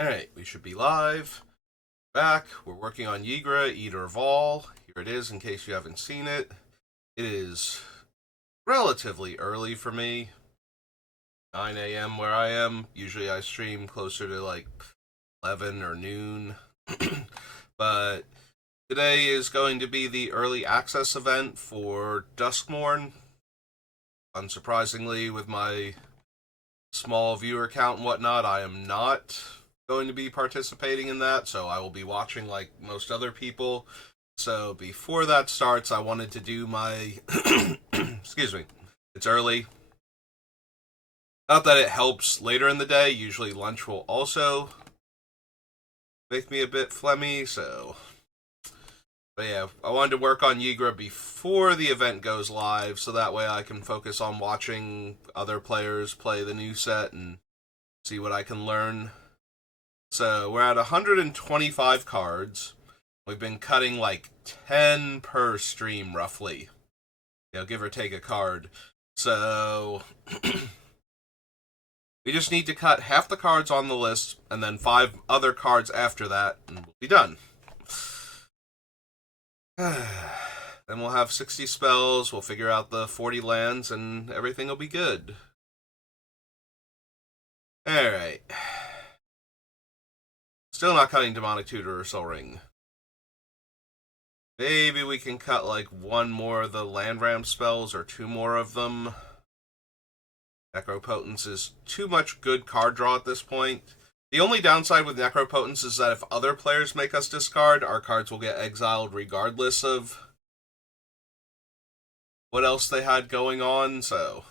Alright, we should be live. Back. We're working on Ygra, Eater of All. Here it is in case you haven't seen it. It is relatively early for me. 9 a.m. where I am. Usually I stream closer to like 11 or noon. But today is going to be the early access event for Duskmorn. Unsurprisingly, with my small viewer count and whatnot, I am not going to be participating in that, so I will be watching like most other people. So before that starts, I wanted to do my excuse me. It's early. Not that it helps later in the day. Usually lunch will also make me a bit phlegmy, so but yeah, I wanted to work on Ygra before the event goes live, so that way I can focus on watching other players play the new set and see what I can learn. So we're at 125 cards. We've been cutting like 10 per stream, roughly. Give or take a card. So we just need to cut half the cards on the list and then 5 other cards after that, and we'll be done. Then we'll have 60 spells, we'll figure out the 40 lands, and everything will be good. Alright. Still not cutting Demonic Tutor or Soul Ring. Maybe we can cut like 1 more of the land ramp spells or 2 more of them. Necropotence is too much good card draw at this point. The only downside with Necropotence is that if other players make us discard, our cards will get exiled regardless of what else they had going on, so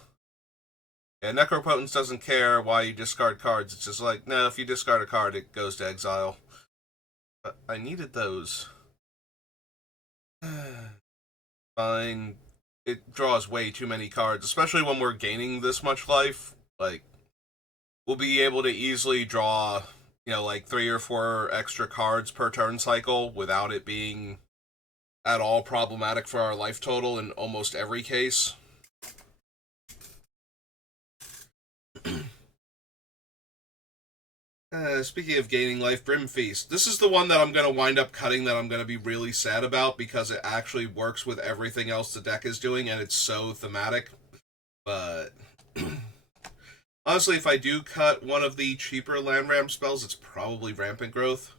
yeah, Necropotence doesn't care why you discard cards. It's just like, no, if you discard a card, it goes to exile. But I needed those. Fine. It draws way too many cards, especially when we're gaining this much life. Like, we'll be able to easily draw, like 3 or 4 extra cards per turn cycle without it being at all problematic for our life total in almost every case. Speaking of gaining life, Brim Feast. This is the one that I'm going to wind up cutting that I'm going to be really sad about because it actually works with everything else the deck is doing and it's so thematic. But honestly, if I do cut one of the cheaper land ramp spells, it's probably Rampant Growth.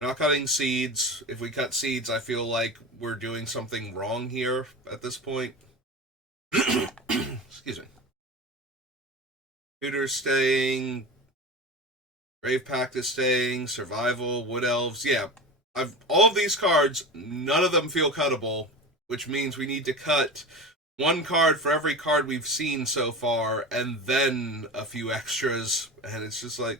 Not cutting Seeds. If we cut Seeds, I feel like we're doing something wrong here at this point. Excuse me. Tutor's staying. Grave Pact is staying. Survival. Wood Elves. Yeah. All of these cards, none of them feel cuttable, which means we need to cut 1 card for every card we've seen so far, and then a few extras. And it's just like,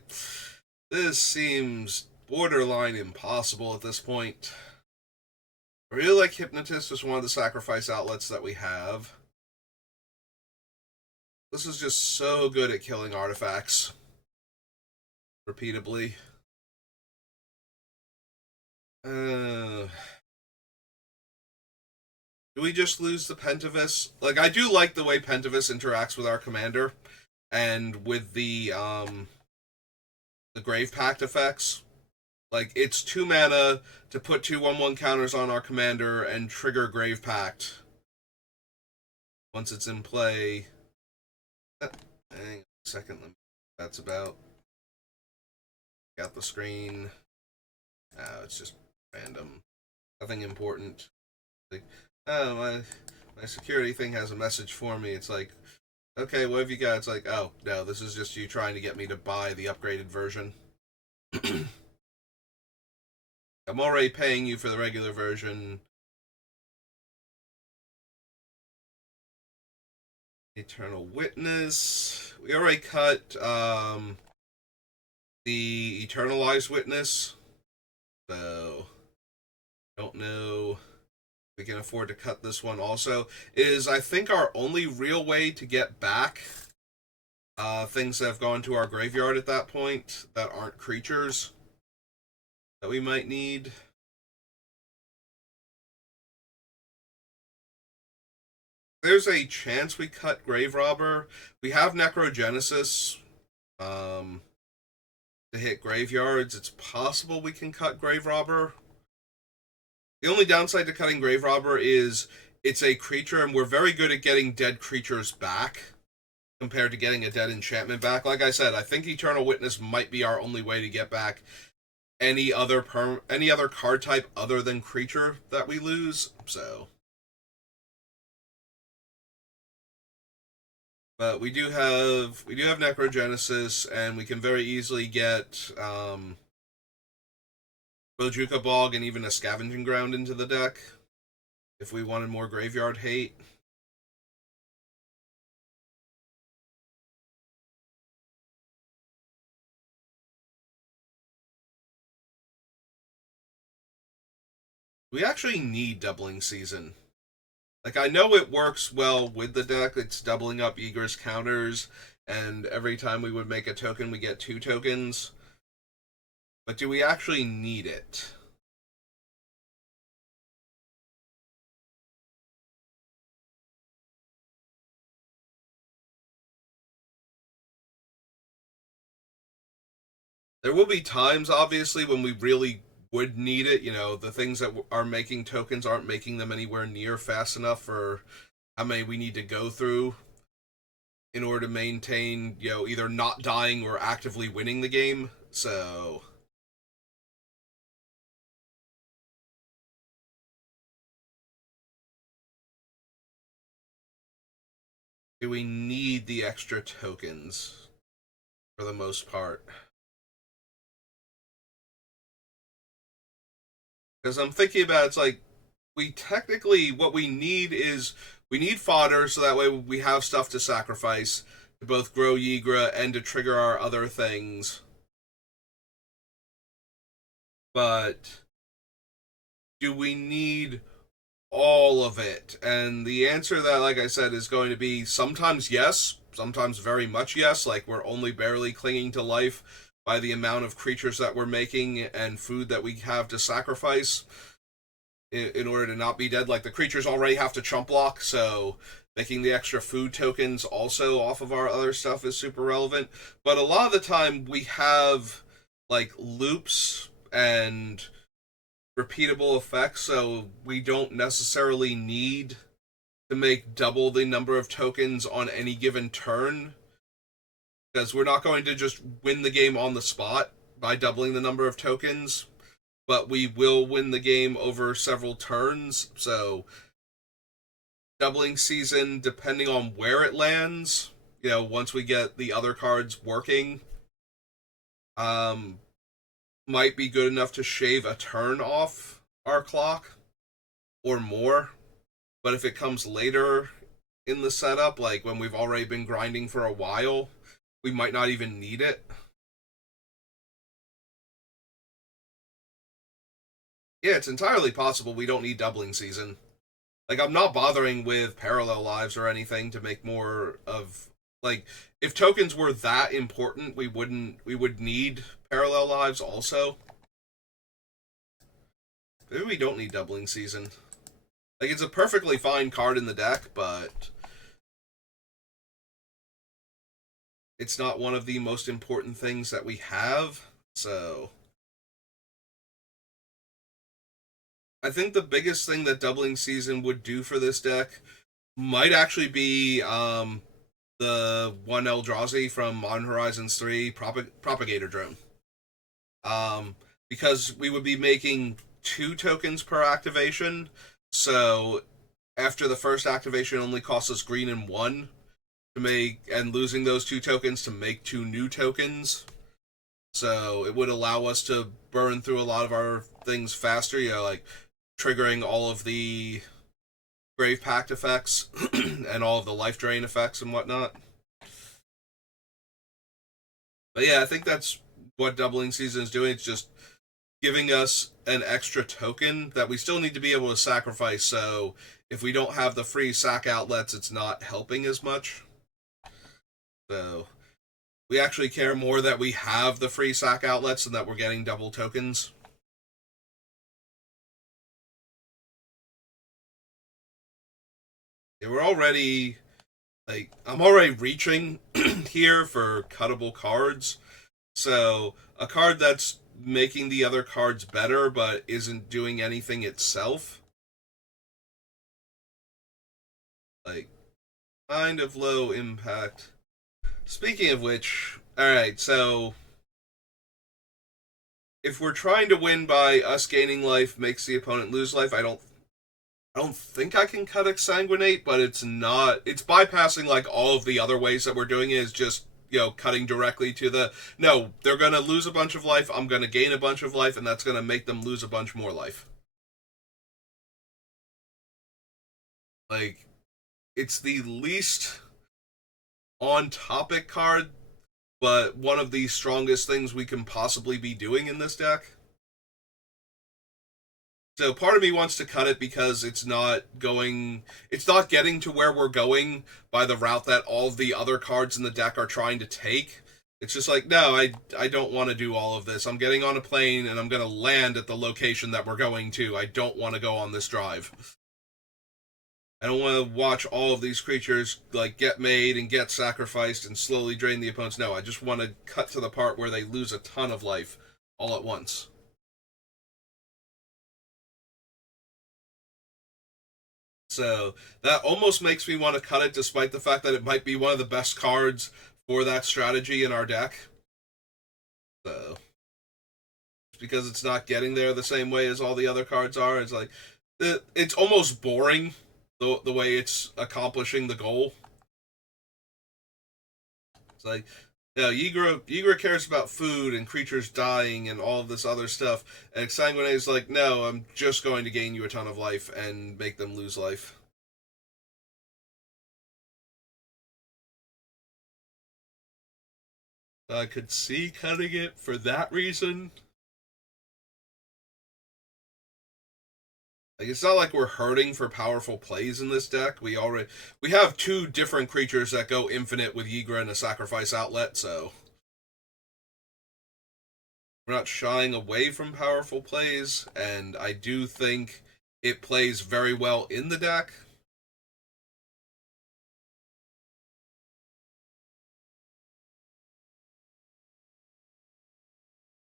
this seems borderline impossible at this point. I really like Hypnotist as one of the sacrifice outlets that we have. This is just so good at killing artifacts repeatably. Do we just lose the Pentavis? Like, I do like the way Pentavis interacts with our commander and with the Grave Pact effects. Like, it's 2 mana to put 2 1/1 counters on our commander and trigger Grave Pact. Once it's in play. Hang on a second. That's about. Got the screen. Oh, it's just random. Nothing important. Like, oh, my security thing has a message for me. It's like, okay, what have you got? It's like, oh, no, this is just you trying to get me to buy the upgraded version. I'm already paying you for the regular version. Eternal Witness. We already cut the Eternalized Witness. So, don't know if we can afford to cut this one also. It is, I think, our only real way to get back things that have gone to our graveyard at that point that aren't creatures that we might need. There's a chance we cut Grave Robber. We have Necrogenesis. to hit graveyards. It's possible we can cut Grave Robber. The only downside to cutting Grave Robber is it's a creature, and we're very good at getting dead creatures back compared to getting a dead enchantment back. Like I said, I think Eternal Witness might be our only way to get back any other card type other than creature that we lose. So, but we do have Necrogenesis, and we can very easily get Bojuka Bog and even a Scavenging Ground into the deck if we wanted more graveyard hate. We actually need Doubling Season. Like, I know it works well with the deck. It's doubling up Ygra's counters, and every time we would make a token, we get 2 tokens. But do we actually need it? There will be times, obviously, when we really would need it. You know, the things that are making tokens aren't making them anywhere near fast enough for how many we need to go through in order to maintain, either not dying or actively winning the game. So, do we need the extra tokens for the most part? Because I'm thinking about it's like we technically what we need fodder so that way we have stuff to sacrifice to both grow Ygra and to trigger our other things. But do we need all of it? And the answer to that, like I said, is going to be sometimes yes, sometimes very much yes. Like we're only barely clinging to life by the amount of creatures that we're making and food that we have to sacrifice in order to not be dead. Like the creatures already have to chump block, so making the extra food tokens also off of our other stuff is super relevant. But a lot of the time we have like loops and repeatable effects, so we don't necessarily need to make double the number of tokens on any given turn, because we're not going to just win the game on the spot by doubling the number of tokens, but we will win the game over several turns. So doubling season, depending on where it lands, once we get the other cards working, might be good enough to shave a turn off our clock or more. But if it comes later in the setup, like when we've already been grinding for a while, we might not even need it. Yeah, it's entirely possible we don't need doubling season. Like, I'm not bothering with parallel lives or anything to make more of, like, if tokens were that important, we would need parallel lives also. Maybe we don't need doubling season. Like, it's a perfectly fine card in the deck, but it's not one of the most important things that we have. So I think the biggest thing that doubling season would do for this deck might actually be the one Eldrazi from Modern Horizons 3 Propagator Drone. Because we would be making 2 tokens per activation, so after the first activation only costs us green and 1 to make, and losing those 2 tokens to make 2 new tokens. So it would allow us to burn through a lot of our things faster, like triggering all of the Grave Pact effects and all of the life drain effects and whatnot. But yeah, I think that's what doubling season is doing. It's just giving us an extra token that we still need to be able to sacrifice. So if we don't have the free sack outlets, it's not helping as much. So we actually care more that we have the free sack outlets than that we're getting double tokens. Yeah, we're already I'm already reaching here for cuttable cards. So a card that's making the other cards better but isn't doing anything itself, like kind of low impact. Speaking of which, all right, so if we're trying to win by us gaining life makes the opponent lose life, I don't think I can cut exsanguinate, but it's not. It's bypassing like all of the other ways that we're doing it. Is just cutting directly to the no. They're gonna lose a bunch of life. I'm gonna gain a bunch of life, and that's gonna make them lose a bunch more life. Like it's the least on topic card, but one of the strongest things we can possibly be doing in this deck. So part of me wants to cut it because it's not getting to where we're going by the route that all the other cards in the deck are trying to take. It's just like, no, I don't want to do all of this. I'm getting on a plane and I'm going to land at the location that we're going to. I don't want to go on this drive. I don't want to watch all of these creatures like get made and get sacrificed and slowly drain the opponents. No, I just want to cut to the part where they lose a ton of life all at once. So that almost makes me want to cut it, despite the fact that it might be one of the best cards for that strategy in our deck. So because it's not getting there the same way as all the other cards are, it's like it's almost boring the way it's accomplishing the goal. It's like no, Ygra cares about food and creatures dying and all of this other stuff, and Exsanguinate is like, no, I'm just going to gain you a ton of life and make them lose life. I could see cutting it for that reason. Like it's not like we're hurting for powerful plays in this deck. We have two different creatures that go infinite with Ygra and a sacrifice outlet, so we're not shying away from powerful plays, and I do think it plays very well in the deck.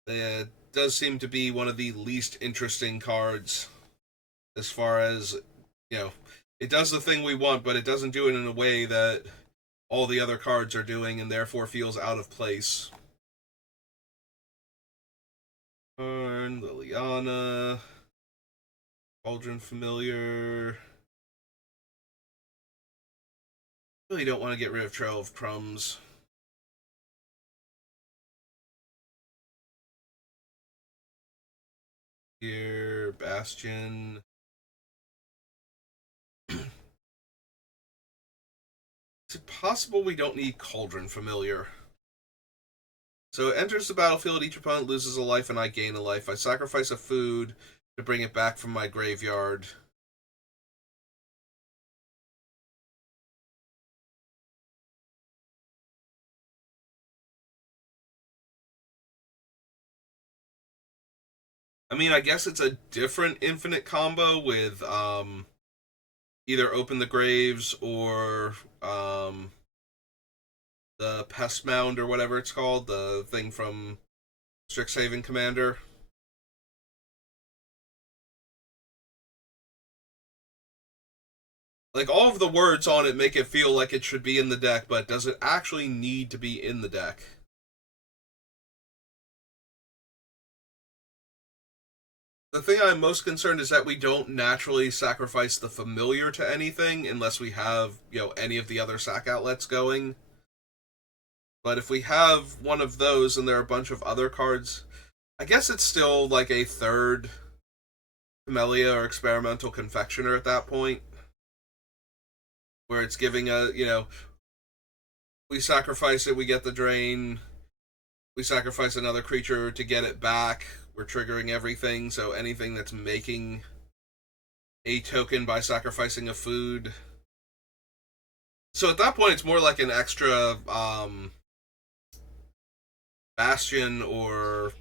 It does seem to be one of the least interesting cards as far as you know. It does the thing we want, but it doesn't do it in a way that all the other cards are doing, and therefore feels out of place. Turn Liliana, Cauldron Familiar. Really don't want to get rid of Trail of Crumbs. Here, Bastion. Is it possible we don't need Cauldron Familiar? So it enters the battlefield, each opponent loses a life and I gain a life. I sacrifice a food to bring it back from my graveyard. I mean, I guess it's a different infinite combo with either Open the Graves or the Pest Mound or whatever it's called, the thing from Strixhaven Commander. Like all of the words on it make it feel like it should be in the deck, but does it actually need to be in the deck? The thing I'm most concerned is that we don't naturally sacrifice the familiar to anything unless we have, any of the other sack outlets going. But if we have one of those and there are a bunch of other cards, I guess it's still like a third Camellia or Experimental Confectioner at that point, where it's giving we sacrifice it, we get the drain, we sacrifice another creature to get it back, we're triggering everything, so anything that's making a token by sacrificing a food. So at that point, it's more like an extra Bastion or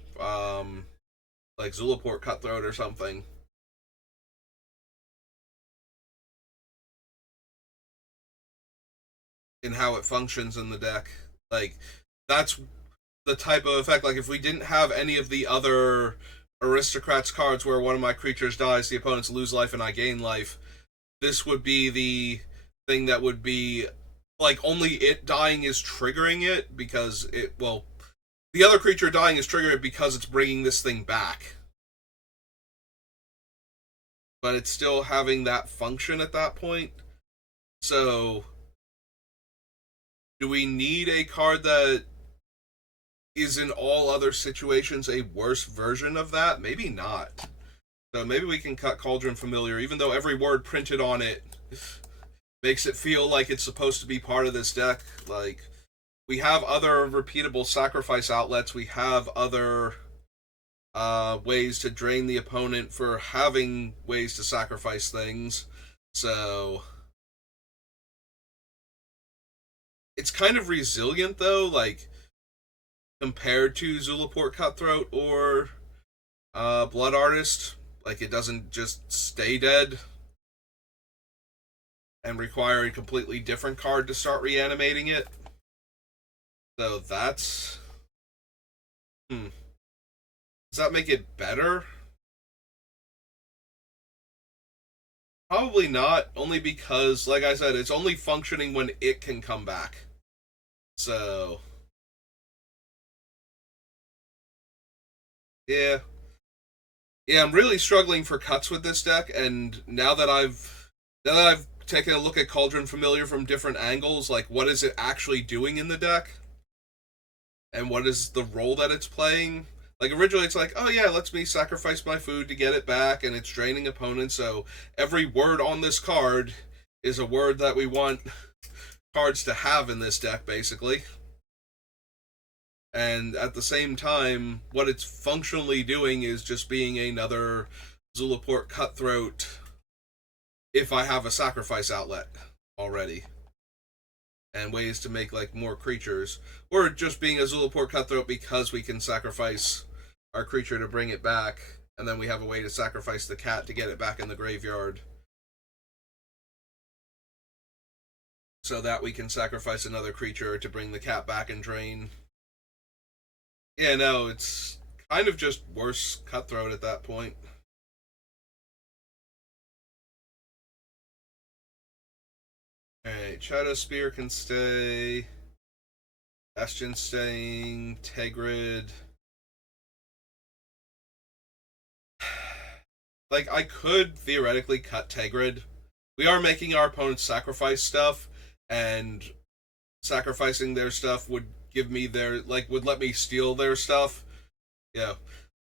like Zulaport Cutthroat or something. In how it functions in the deck. Like, that's the type of effect. Like if we didn't have any of the other aristocrats cards where one of my creatures dies, the opponents lose life and I gain life, this would be the thing that would be like only it dying is triggering it because it, well, the other creature dying is triggering it because it's bringing this thing back. But it's still having that function at that point. So, do we need a card that is in all other situations a worse version of that? Maybe not. So maybe we can cut Cauldron Familiar, even though every word printed on it makes it feel like it's supposed to be part of this deck. Like, we have other repeatable sacrifice outlets. We have other ways to drain the opponent for having ways to sacrifice things. So it's kind of resilient though, like compared to Zulaport Cutthroat or Blood Artist. Like it doesn't just stay dead and require a completely different card to start reanimating it. So that's does that make it better? Probably not, only because, like I said, it's only functioning when it can come back. So, yeah. Yeah, I'm really struggling for cuts with this deck, and now that I've taken a look at Cauldron Familiar from different angles, like what is it actually doing in the deck? And what is the role that it's playing? Like originally it's like, oh yeah, lets me sacrifice my food to get it back, and it's draining opponents, so every word on this card is a word that we want cards to have in this deck, basically. And at the same time, what it's functionally doing is just being another Zulaport Cutthroat if I have a sacrifice outlet already. And ways to make like more creatures. Or just being a Zulaport Cutthroat because we can sacrifice our creature to bring it back, and then we have a way to sacrifice the cat to get it back in the graveyard. So that we can sacrifice another creature to bring the cat back and drain. Yeah, no, it's kind of just worse Cutthroat at that point. Alright, Shadow Spear can stay. Bastion staying. Tegrid. Like, I could theoretically cut Tegrid. We are making our opponents sacrifice stuff, and sacrificing their stuff would give me their, like, would let me steal their stuff. Yeah.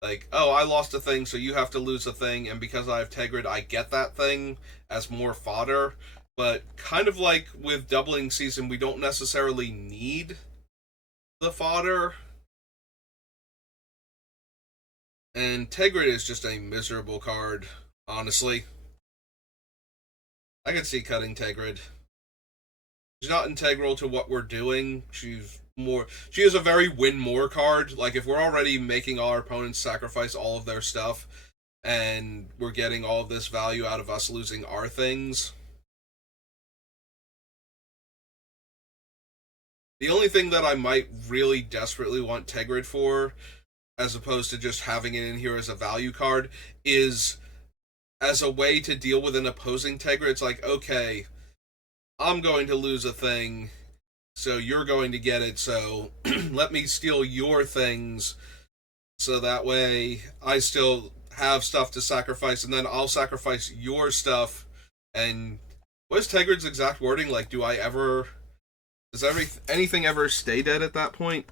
Like, oh, I lost a thing, so you have to lose a thing, and because I have Tegrid, I get that thing as more fodder. But kind of like with Doubling Season, we don't necessarily need the fodder. And Tegrid is just a miserable card, honestly. I could see cutting Tegrid. She's not integral to what we're doing. She is a very win more card. Like if we're already making our opponents sacrifice all of their stuff and we're getting all of this value out of us losing our things. The only thing that I might really desperately want Tegrid for, as opposed to just having it in here as a value card, is as a way to deal with an opposing Tegrid. It's like, okay, I'm going to lose a thing, so you're going to get it, so let me steal your things, so that way I still have stuff to sacrifice, and then I'll sacrifice your stuff. And what is Tegrid's exact wording? Like, does anything ever stay dead at that point?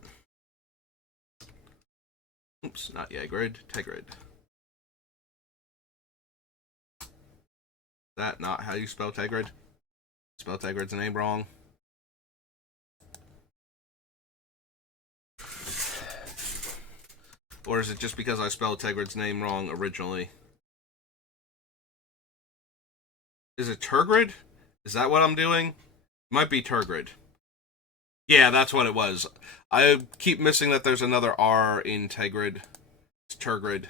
Oops, not Ygra, Tegrid. That not how you spell Tegrid? Spell Tegrid's name wrong. Or is it just because I spelled Tegrid's name wrong originally? Is it Turgrid? Is that what I'm doing? Might be Turgrid. Yeah, that's what it was. I keep missing that there's another R in Tegrid. It's Turgrid.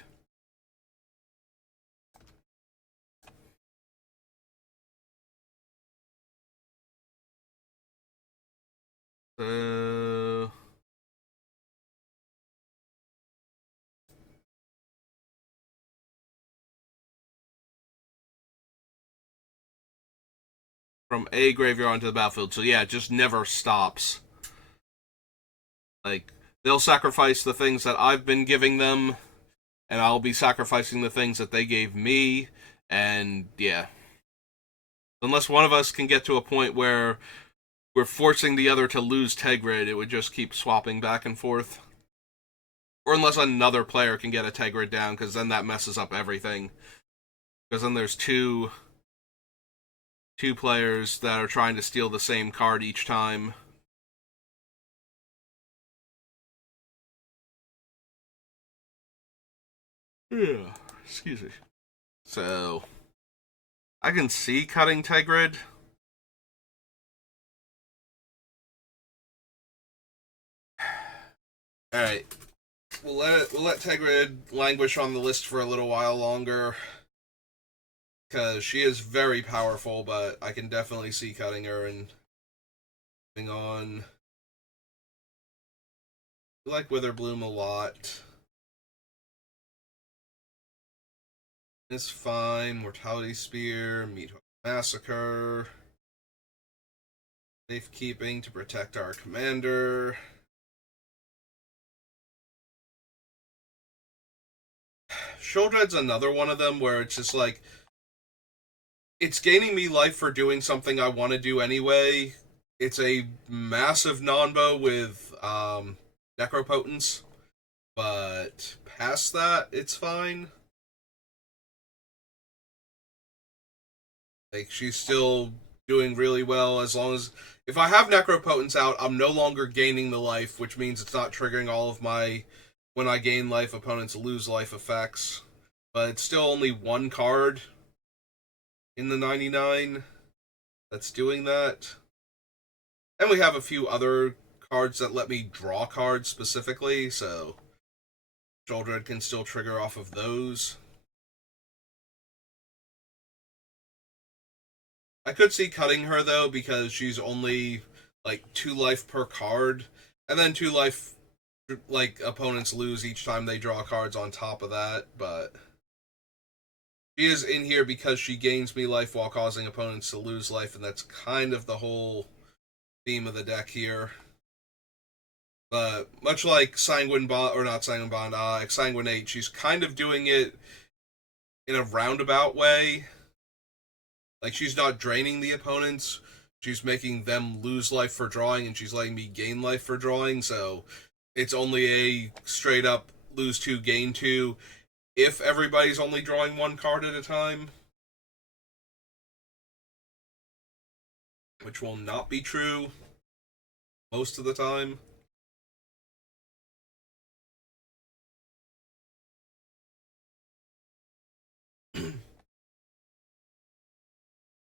from a graveyard onto the battlefield. So yeah, it just never stops. Like, they'll sacrifice the things that I've been giving them, and I'll be sacrificing the things that they gave me, and yeah. Unless one of us can get to a point where we're forcing the other to lose Tegrid, it would just keep swapping back and forth. Or unless another player can get a Tegrid down, because then that messes up everything. Because then there's two players that are trying to steal the same card each time. Yeah, excuse me. So, I can see cutting Tegrid. Alright. We'll let Tegrid languish on the list for a little while longer. Because she is very powerful, but I can definitely see cutting her and moving on. I like Witherbloom a lot. It's fine. Mortality Spear, Meathook Massacre. Safekeeping to protect our commander. Sheoldred's another one of them where it's just like, it's gaining me life for doing something I want to do anyway. It's a massive non-bow with Necropotence, but past that, it's fine. Like, she's still doing really well as long as... If I have Necropotence out, I'm no longer gaining the life, which means it's not triggering all of my... When I gain life, opponents lose life effects. But it's still only one card in the 99 that's doing that. And we have a few other cards that let me draw cards specifically, so Sheoldred can still trigger off of those. I could see cutting her, though, because she's only, like, 2 life per card, and then 2 life, like, opponents lose each time they draw cards on top of that, but she is in here because she gains me life while causing opponents to lose life, and that's kind of the whole theme of the deck here. But much like Sanguine Bond, or not Sanguine Bond, Exsanguinate, she's kind of doing it in a roundabout way. Like, she's not draining the opponents, she's making them lose life for drawing, and she's letting me gain life for drawing, so it's only a straight up lose 2, gain 2, if everybody's only drawing 1 card at a time. Which will not be true most of the time.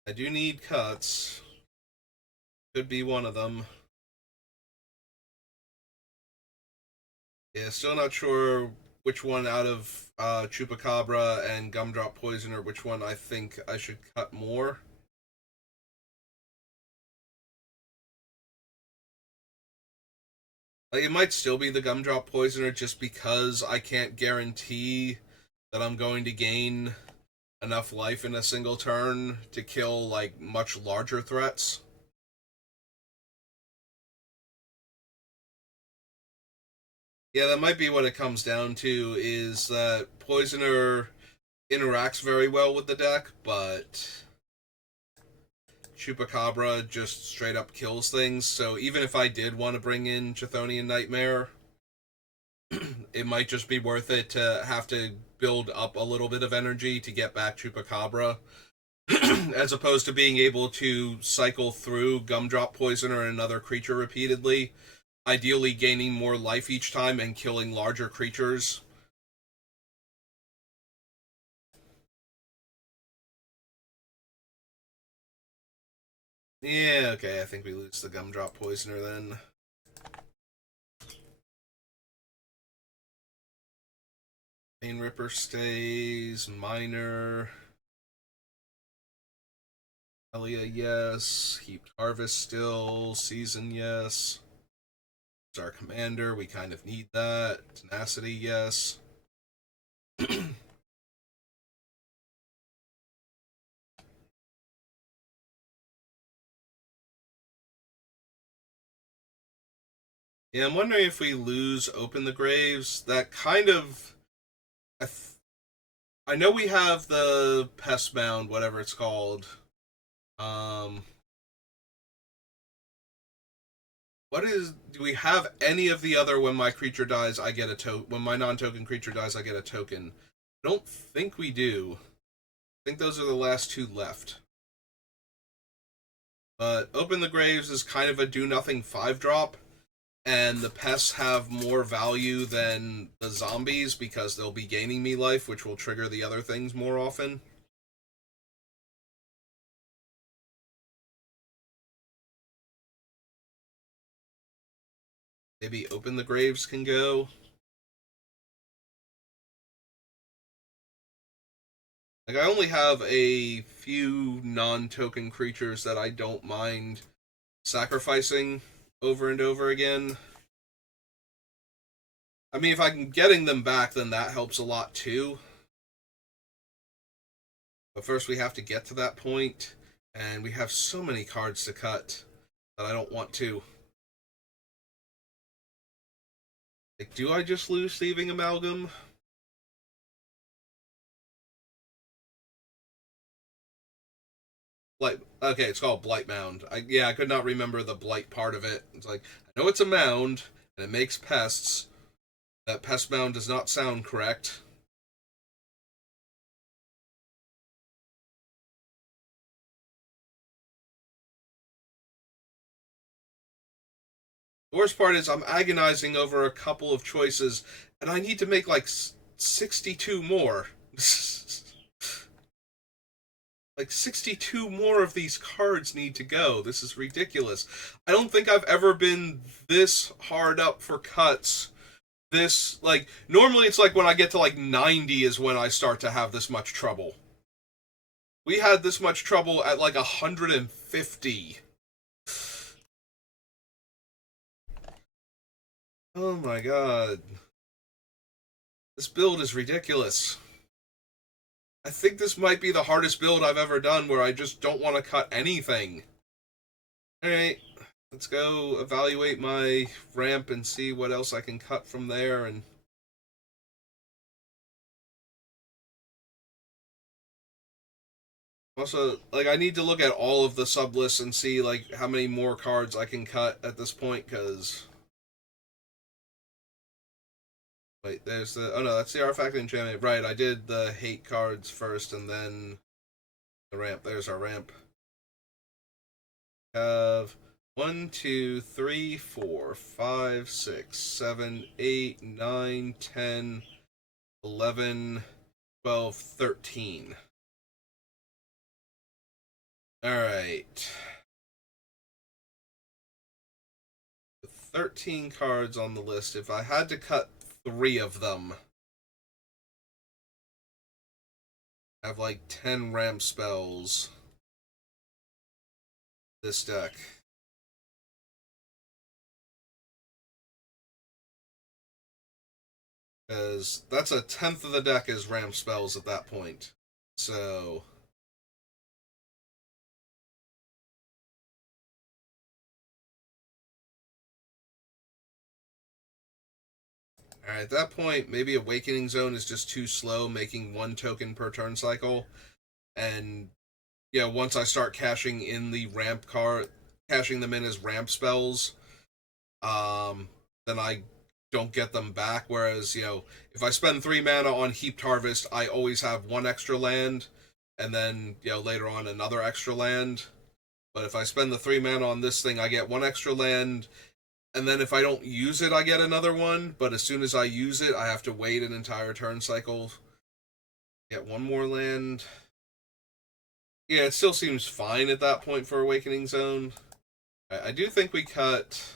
I do need cuts. Could be one of them. Yeah, still not sure which one out of Chupacabra and Gumdrop Poisoner, which one I think I should cut more. Like, it might still be the Gumdrop Poisoner just because I can't guarantee that I'm going to gain enough life in a single turn to kill, like, much larger threats. Yeah, that might be what it comes down to, is that Poisoner interacts very well with the deck, but Chupacabra just straight up kills things, so even if I did want to bring in Chthonian Nightmare, it might just be worth it to have to build up a little bit of energy to get back Chupacabra, as opposed to being able to cycle through Gumdrop Poisoner and another creature repeatedly, ideally gaining more life each time and killing larger creatures. Yeah, okay, I think we lose the Gumdrop Poisoner then. Pain Ripper stays, Miner. Elia, yes. Heaped Harvest still. Season, yes. It's our commander, we kind of need that. Tenacity, yes. Yeah, I'm wondering if we lose Open the Graves, that kind of. I, th- I know we have the Pest Mound, whatever it's called. Um, what is? Do we have any of the other? When my creature dies, I get a token. When my non-token creature dies, I get a token. I don't think we do. I think those are the last two left. But Open the Graves is kind of a do nothing 5 drop, and the pests have more value than the zombies because they'll be gaining me life, which will trigger the other things more often. Maybe Open the Graves can go. Like, I only have a few non token creatures that I don't mind sacrificing over and over again. I mean, if I can getting them back, then that helps a lot too. But first, we have to get to that point, and we have so many cards to cut that I don't want to. Like, do I just lose Thieving Amalgam? Blight. Okay, it's called Blight Mound. I could not remember the blight part of it. It's like I know it's a mound and it makes pests. That pest mound does not sound correct. The worst part is I'm agonizing over a couple of choices, and I need to make like 62 more. Like 62 more of these cards need to go. This is ridiculous. I don't think I've ever been this hard up for cuts. This, like, normally it's like when I get to like 90 is when I start to have this much trouble. We had this much trouble at like 150. Oh my god. This build is ridiculous. I think this might be the hardest build I've ever done where I just don't want to cut anything. Alright, let's go evaluate my ramp and see what else I can cut from there. And also, like, I need to look at all of the sublists and see, like, how many more cards I can cut at this point, because. Wait, there's the. Oh no, that's the artifact enchantment. Right, I did the hate cards first and then the ramp. There's our ramp. Have 1, 2, 3, 4, 5, 6, 7, 8, 9, 10, 11, 12, 13. Alright. 13 cards on the list. If I had to cut 3 of them, I have like 10 ramp spells this deck. Because that's a tenth of the deck is ramp spells at that point. So. Alright, at that point, maybe Awakening Zone is just too slow, making 1 token per turn cycle. And once I start cashing in the ramp card, cashing them in as ramp spells, then I don't get them back. Whereas, if I spend 3 mana on Heaped Harvest, I always have 1 extra land, and then, later on another extra land. But if I spend the 3 mana on this thing, I get 1 extra land, and then if I don't use it, I get another one. But as soon as I use it, I have to wait an entire turn cycle. Get 1 more land. Yeah, it still seems fine at that point for Awakening Zone. I do think we cut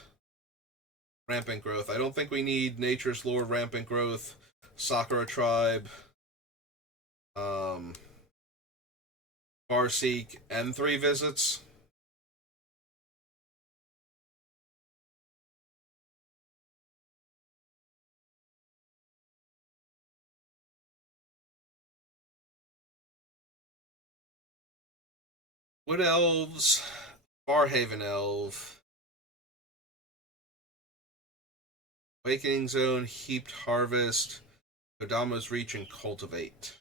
Rampant Growth. I don't think we need Nature's Lore, Rampant Growth, Sakura Tribe, um, Farseek, and 3 visits. Wood Elves, Farhaven Elf. Awakening Zone, Heaped Harvest, Kodama's Reach, and Cultivate.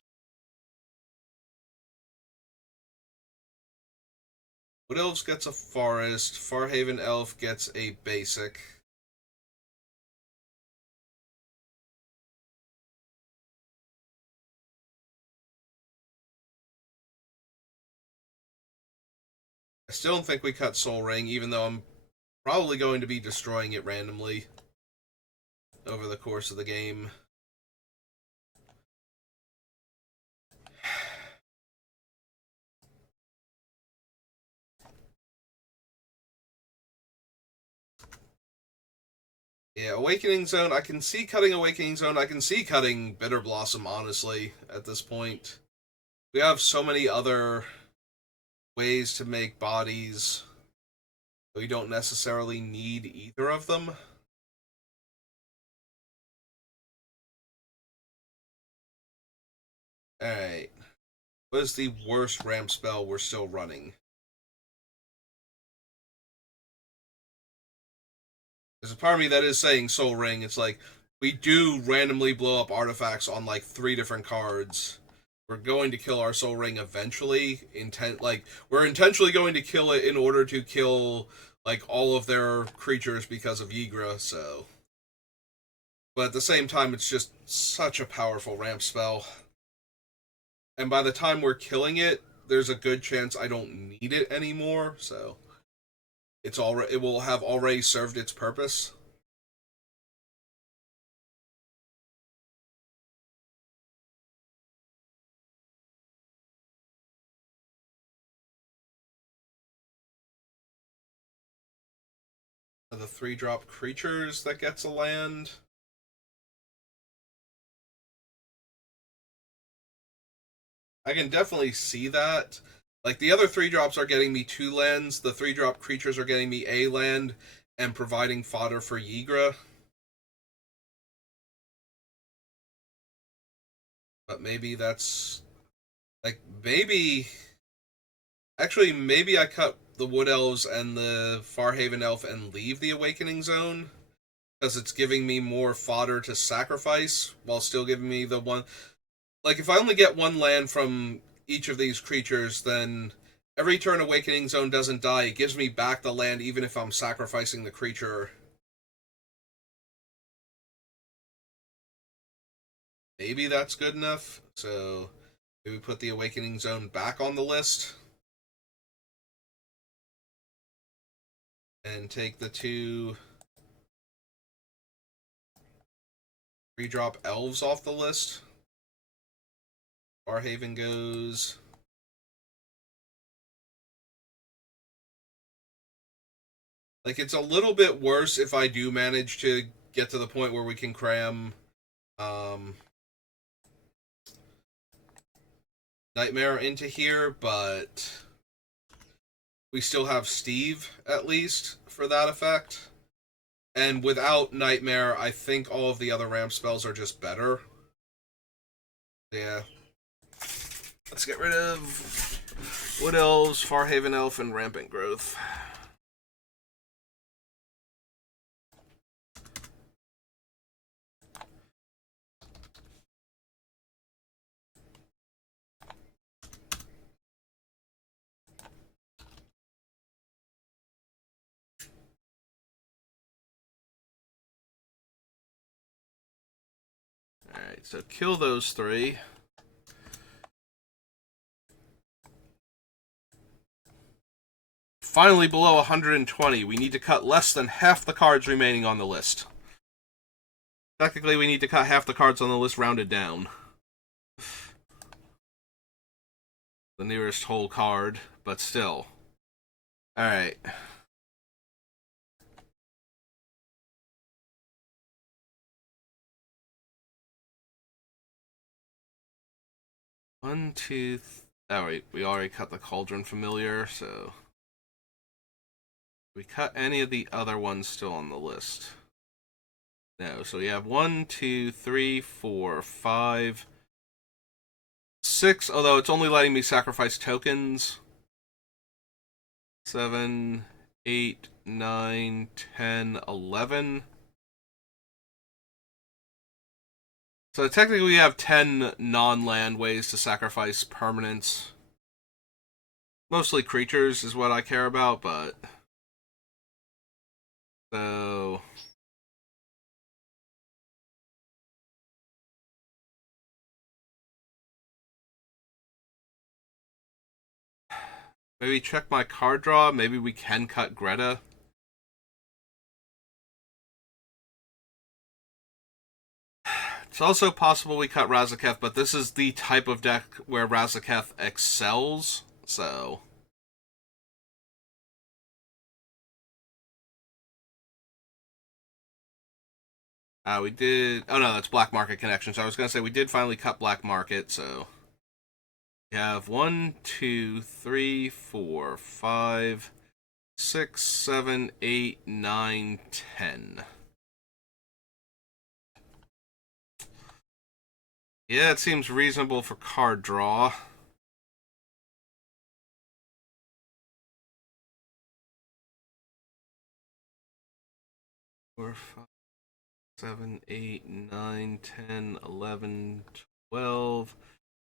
Wood Elves gets a Forest. Farhaven Elf gets a Basic. I still don't think we cut Soul Ring, even though I'm probably going to be destroying it randomly over the course of the game. Yeah, Awakening Zone, I can see cutting Awakening Zone. I can see cutting Bitter Blossom, honestly, at this point. We have so many other ways to make bodies. We don't necessarily need either of them. Alright. What is the worst ramp spell we're still running? There's a part of me that is saying Soul Ring. It's like, we do randomly blow up artifacts on like 3 different cards. We're going to kill our Soul Ring eventually. We're intentionally going to kill it in order to kill like all of their creatures because of Ygra, so. But at the same time, it's just such a powerful ramp spell. And by the time we're killing it, there's a good chance I don't need it anymore, so it will have already served its purpose. The 3-drop creatures that gets a land. I can definitely see that. Like, the other 3-drops are getting me 2 lands, the 3-drop creatures are getting me a land, and providing fodder for Ygra. But maybe that's... Like, maybe... Actually, maybe I cut the Wood Elves and the Farhaven Elf and leave the Awakening Zone, because it's giving me more fodder to sacrifice, while still giving me the one... Like, if I only get 1 land from each of these creatures, then every turn Awakening Zone doesn't die, it gives me back the land even if I'm sacrificing the creature. Maybe that's good enough. So, maybe we put the Awakening Zone back on the list. And take the 2 3-drop elves off the list. Farhaven goes. Like, it's a little bit worse if I do manage to get to the point where we can cram Nightmare into here, but we still have Steve, at least, for that effect. And without Nightmare, I think all of the other ramp spells are just better. Yeah. Let's get rid of Wood Elves, Farhaven Elf, and Rampant Growth. Alright, so kill those 3. Finally below 120. We need to cut less than half the cards remaining on the list. Technically, we need to cut half the cards on the list rounded down. The nearest whole card, but still. Alright. One, two... Alright, we already cut the Cauldron Familiar, so... We cut any of the other ones still on the list? No, so we have 1, 2, 3, 4, 5, 6, although it's only letting me sacrifice tokens. 7, 8, 9, 10, 11. So technically we have 10 non-land ways to sacrifice permanents. Mostly creatures is what I care about, but... So... Maybe check my card draw. Maybe we can cut Greta. It's also possible we cut Razaketh, but this is the type of deck where Razaketh excels, so... we did... Oh no, that's Black Market Connection. So I was going to say we did finally cut Black Market, so... We have 1, 2, 3, 4, 5, 6, 7, 8, 9, 10. Yeah, it seems reasonable for card draw. Four, 5, 7, 8, 9, 10, 11, 12,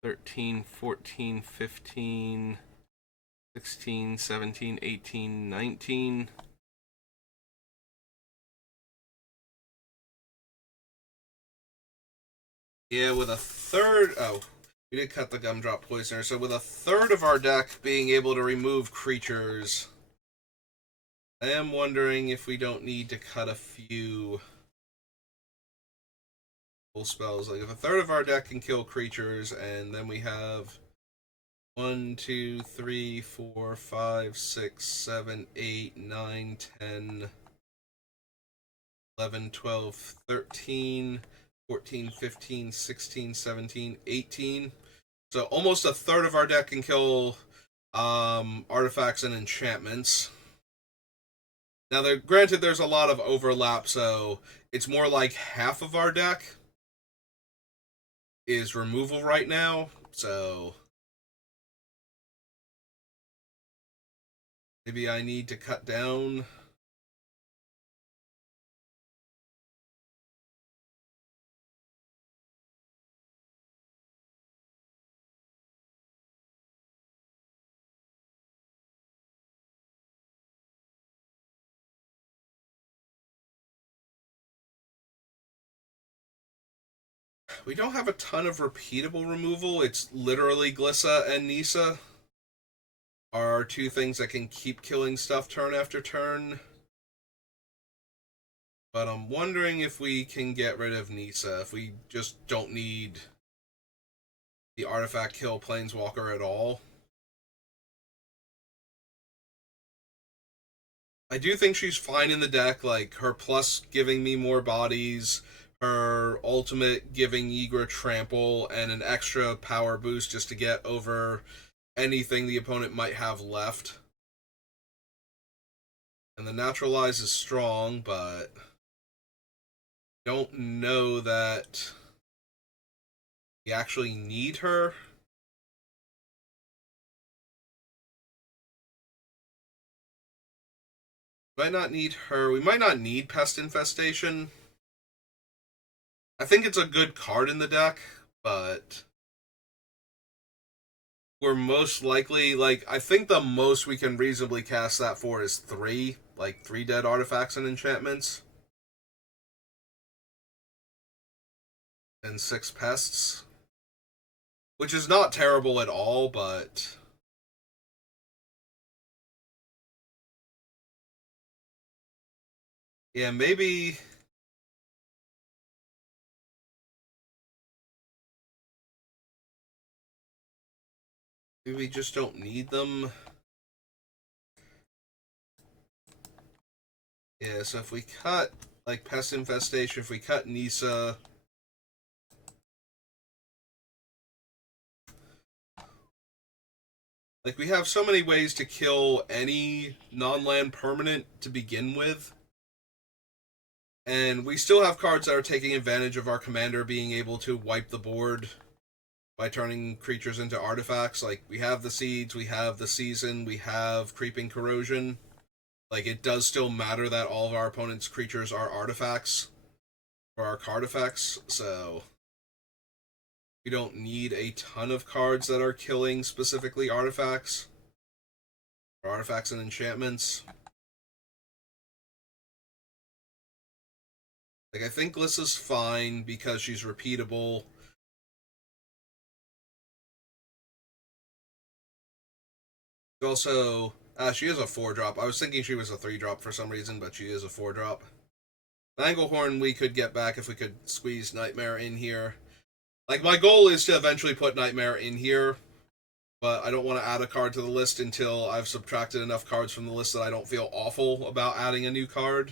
13, 14, 15, 16, 17, 18, 19. Yeah, with a third... Oh, we did cut the Gumdrop Poisoner. So with a third of our deck being able to remove creatures, I am wondering if we don't need to cut a few full spells. Like if a third of our deck can kill creatures, and then we have 1, 2, 3, 4, 5, 6, 7, 8, 9, 10, 11, 12, 13, 14, 15, 16, 17, 18. So almost a third of our deck can kill artifacts and enchantments. Now, granted, there's a lot of overlap, so it's more like half of our deck is removal right now, so maybe I need to cut down. We don't have a ton of repeatable removal. It's literally Glissa and Nissa are two things that can keep killing stuff turn after turn. But I'm wondering if we can get rid of Nissa, if we just don't need the artifact kill Planeswalker at all. I do think she's fine in the deck, like her plus giving me more bodies, her ultimate giving Ygra trample, and an extra power boost just to get over anything the opponent might have left. And the naturalize is strong, but don't know that we actually need her. Might not need her. We might not need Pest Infestation. I think it's a good card in the deck, but we're most likely, like, I think the most we can reasonably cast that for is 3, like 3 dead artifacts and enchantments. And 6 pests. Which is not terrible at all, but yeah, maybe we just don't need them. Yeah, so if we cut, like, Pest Infestation, if we cut Nissa, like, we have so many ways to kill any non-land permanent to begin with. And we still have cards that are taking advantage of our commander being able to wipe the board by turning creatures into artifacts. Like, we have the Seeds, we have the Season, we have Creeping Corrosion. Like, it does still matter that all of our opponent's creatures are artifacts, or our card effects, so We don't need a ton of cards that are killing specifically artifacts. Or artifacts and enchantments. Like, I think Lissa's fine because she's repeatable. Also, she is a 4-drop. I was thinking she was a 3-drop for some reason, but she is a 4-drop. Manglehorn we could get back if we could squeeze Nightmare in here. Like, my goal is to eventually put Nightmare in here, but I don't want to add a card to the list until I've subtracted enough cards from the list that I don't feel awful about adding a new card.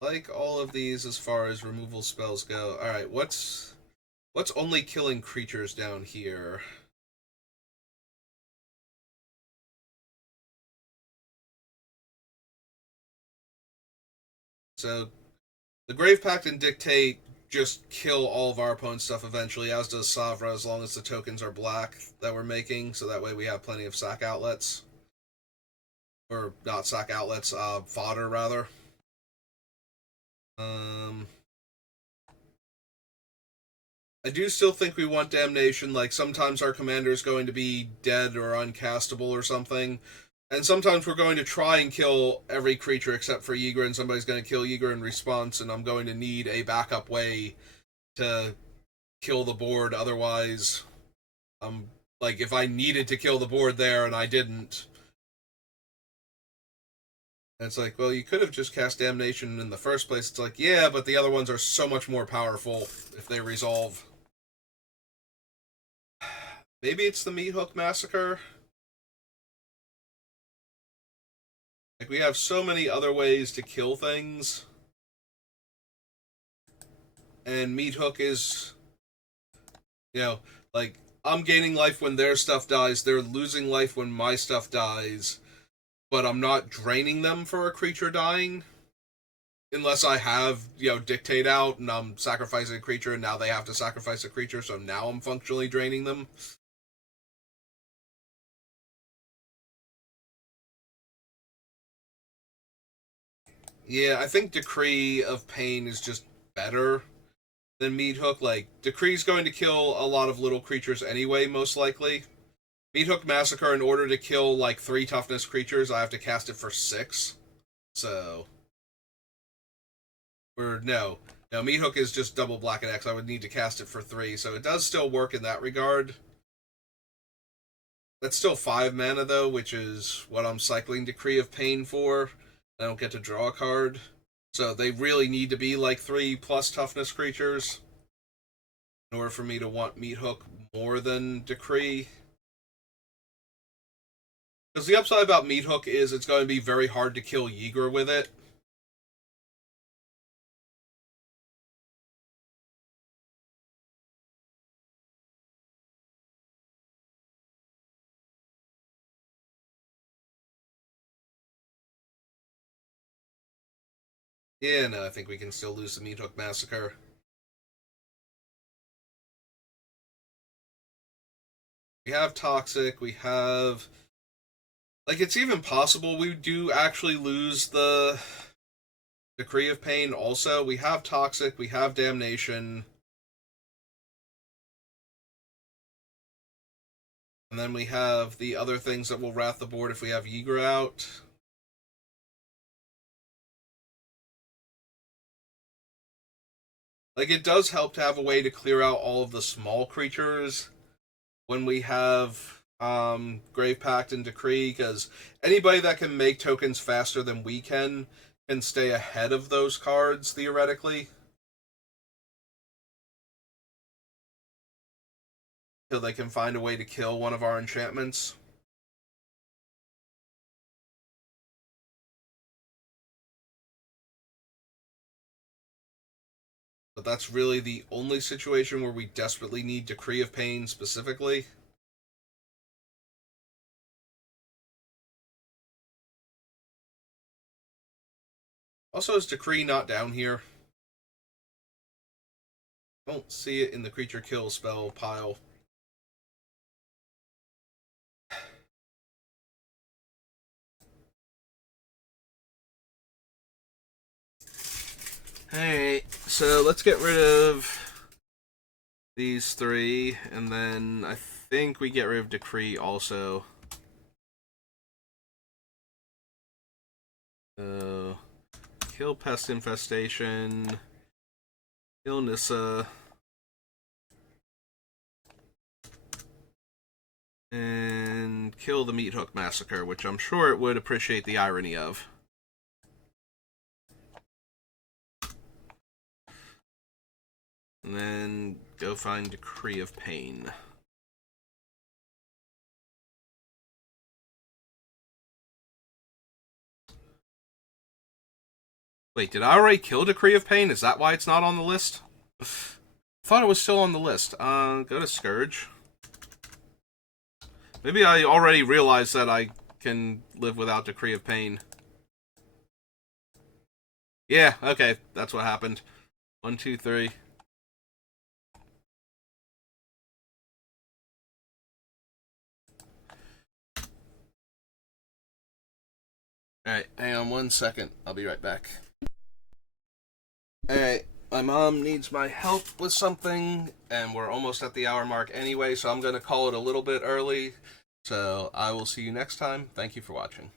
Like all of these as far as removal spells go. Alright, what's only killing creatures down here? So, the Grave Pact and Dictate just kill all of our opponent's stuff eventually, as does Savra, as long as the tokens are black that we're making, so that way we have plenty of sack outlets. Or, not sack outlets, fodder, rather. I do still think we want Damnation. Like, sometimes our commander is going to be dead or uncastable or something. And sometimes we're going to try and kill every creature except for Ygra, and somebody's going to kill Ygra in response, and I'm going to need a backup way to kill the board. Otherwise, like, if I needed to kill the board there and I didn't, and it's like, well, you could have just cast Damnation in the first place. It's like, yeah, but the other ones are so much more powerful if they resolve. Maybe it's the Meat Hook Massacre? Like, we have so many other ways to kill things. And Meat Hook is, like, I'm gaining life when their stuff dies, they're losing life when my stuff dies, but I'm not draining them for a creature dying. Unless I have, Dictate out and I'm sacrificing a creature and now they have to sacrifice a creature, so now I'm functionally draining them. Yeah, I think Decree of Pain is just better than Meat Hook. Like, Decree's going to kill a lot of little creatures anyway, most likely. Meat Hook Massacre, in order to kill, like, 3 toughness creatures, I have to cast it for 6. So... Or, no. No, Meat Hook is just double Black and X. I would need to cast it for 3, so it does still work in that regard. That's still 5 mana, though, which is what I'm cycling Decree of Pain for. I don't get to draw a card. So they really need to be like 3+ toughness creatures in order for me to want Meat Hook more than Decree. Because the upside about Meat Hook is it's going to be very hard to kill Ygra with it. Yeah, no, I think we can still lose the Meat Hook Massacre. We have Toxic, we have... Like, it's even possible we do actually lose the Decree of Pain also. We have Toxic, we have Damnation. And then we have the other things that will wrath the board if we have Ygra out. Like, it does help to have a way to clear out all of the small creatures when we have Grave Pact and Decree, because anybody that can make tokens faster than we can stay ahead of those cards, theoretically. So they can find a way to kill one of our enchantments. But that's really the only situation where we desperately need Decree of Pain specifically. Also, is Decree not down here? I don't see it in the creature kill spell pile. Alright, so let's get rid of these three, and then I think we get rid of Decree also. Kill Pest Infestation, kill Nissa, and kill the Meat Hook Massacre, which I'm sure it would appreciate the irony of. And then go find Decree of Pain. Wait, did I already kill Decree of Pain? Is that why it's not on the list? I thought it was still on the list. Go to Scourge. Maybe I already realized that I can live without Decree of Pain. Yeah, okay, that's what happened. 1, 2, 3. Alright, hang on 1 second. I'll be right back. Alright, my mom needs my help with something, and we're almost at the hour mark anyway, so I'm going to call it a little bit early. So I will see you next time. Thank you for watching.